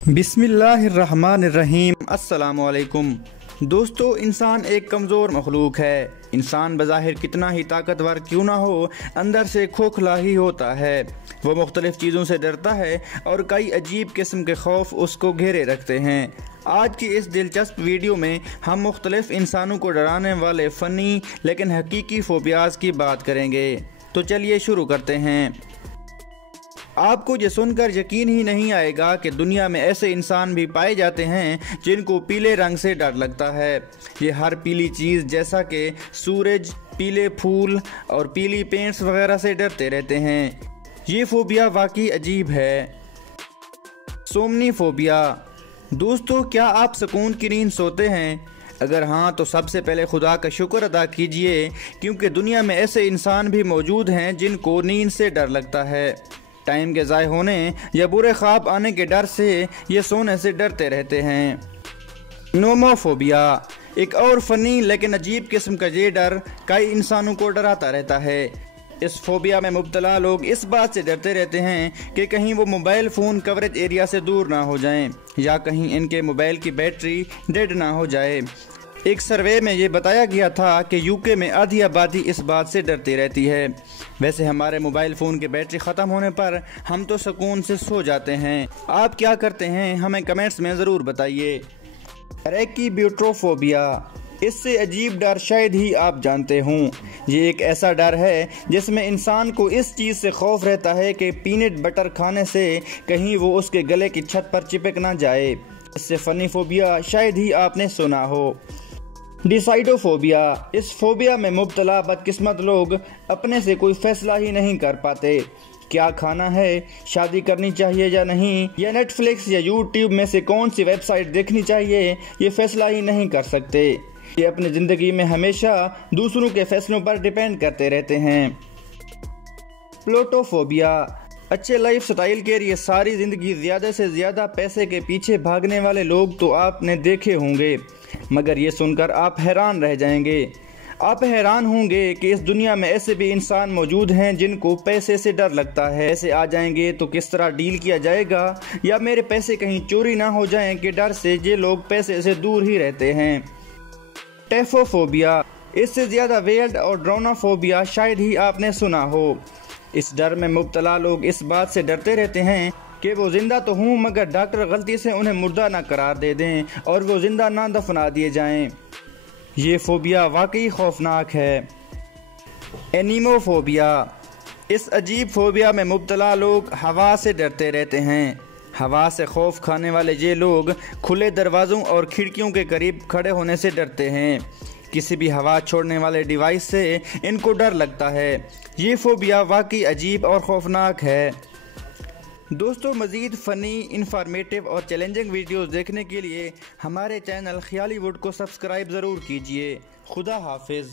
बिस्मिल्लाहिर्रहमानिर्रहीम। अस्सलामुअलैकुम दोस्तों, इंसान एक कमज़ोर मखलूक है। इंसान बज़ाहिर कितना ही ताकतवर क्यों ना हो, अंदर से खोखला ही होता है। वो मुख्तलिफ़ चीज़ों से डरता है और कई अजीब किस्म के खौफ उसको घेरे रखते हैं। आज की इस दिलचस्प वीडियो में हम मुख्तलिफ़ इंसानों को डराने वाले फ़नी लेकिन हकीकी फ़ोबियाज़ की बात करेंगे। तो चलिए शुरू करते हैं। आपको ये सुनकर यकीन ही नहीं आएगा कि दुनिया में ऐसे इंसान भी पाए जाते हैं जिनको पीले रंग से डर लगता है। ये हर पीली चीज़ जैसा कि सूरज, पीले फूल और पीली पेंट्स वगैरह से डरते रहते हैं। ये फोबिया वाकई अजीब है। सोमनी फोबिया। दोस्तों, क्या आप सुकून की नींद सोते हैं? अगर हाँ तो सबसे पहले खुदा का शुक्र अदा कीजिए, क्योंकि दुनिया में ऐसे इंसान भी मौजूद हैं जिनको नींद से डर लगता है। टाइम के ज़ाय होने या बुरे ख्वाब आने के डर से ये सोने से डरते रहते हैं। नोमोफोबिया। एक और फनी लेकिन अजीब किस्म का ये डर कई इंसानों को डराता रहता है। इस फोबिया में मुब्तला लोग इस बात से डरते रहते हैं कि कहीं वो मोबाइल फ़ोन कवरेज एरिया से दूर ना हो जाएं या कहीं इनके मोबाइल की बैटरी डेड ना हो जाए। एक सर्वे में ये बताया गया था कि यूके में आधी आबादी इस बात से डरती रहती है। वैसे हमारे मोबाइल फ़ोन की बैटरी ख़त्म होने पर हम तो सुकून से सो जाते हैं। आप क्या करते हैं, हमें कमेंट्स में ज़रूर बताइए। रेकिब्यूट्रोफोबिया। इससे अजीब डर शायद ही आप जानते हों। ये एक ऐसा डर है जिसमें इंसान को इस चीज़ से खौफ रहता है कि पीनट बटर खाने से कहीं वो उसके गले की छत पर चिपक ना जाए। इससे फनी फोबिया शायद ही आपने सुना हो। डिसाइडोफोबिया। इस फोबिया में मुब्तला बदकिस्मत लोग अपने से कोई फैसला ही नहीं कर पाते। क्या खाना है, शादी करनी चाहिए या नहीं, या नेटफ्लिक्स या यूट्यूब में से कौन सी वेबसाइट देखनी चाहिए, ये फैसला ही नहीं कर सकते। ये अपनी ज़िंदगी में हमेशा दूसरों के फैसलों पर डिपेंड करते रहते हैं। प्लोटोफोबिया। अच्छे लाइफ स्टाइल के लिए सारी ज़िंदगी ज़्यादा से ज़्यादा पैसे के पीछे भागने वाले लोग तो आपने देखे होंगे, मगर ये सुनकर आप हैरान रह जाएंगे। आप हैरान होंगे कि इस दुनिया में ऐसे भी इंसान मौजूद हैं जिनको पैसे से डर लगता है। पैसे आ जाएंगे तो किस तरह डील किया जाएगा, या मेरे पैसे कहीं चोरी ना हो जाएं के डर से ये लोग पैसे से दूर ही रहते हैं। टेफोफोबिया। इससे ज़्यादा वेल्ड और ड्रोना फोबिया शायद ही आपने सुना हो। इस डर में मुब्तला लोग इस बात से डरते रहते हैं कि वो जिंदा तो हूँ मगर डॉक्टर गलती से उन्हें मुर्दा ना करार दे दें और वो जिंदा ना दफना दिए जाएं। ये फोबिया वाकई खौफनाक है। एनीमोफोबिया। इस अजीब फोबिया में मुब्तला लोग हवा से डरते रहते हैं। हवा से खौफ खाने वाले ये लोग खुले दरवाज़ों और खिड़कियों के करीब खड़े होने से डरते हैं। किसी भी हवा छोड़ने वाले डिवाइस से इनको डर लगता है। ये फोबिया वाकई अजीब और खौफनाक है। दोस्तों, मज़ीद फ़नी, इंफॉर्मेटिव और चैलेंजिंग वीडियोस देखने के लिए हमारे चैनल ख्यालीवुड को सब्सक्राइब ज़रूर कीजिए। खुदा हाफिज़।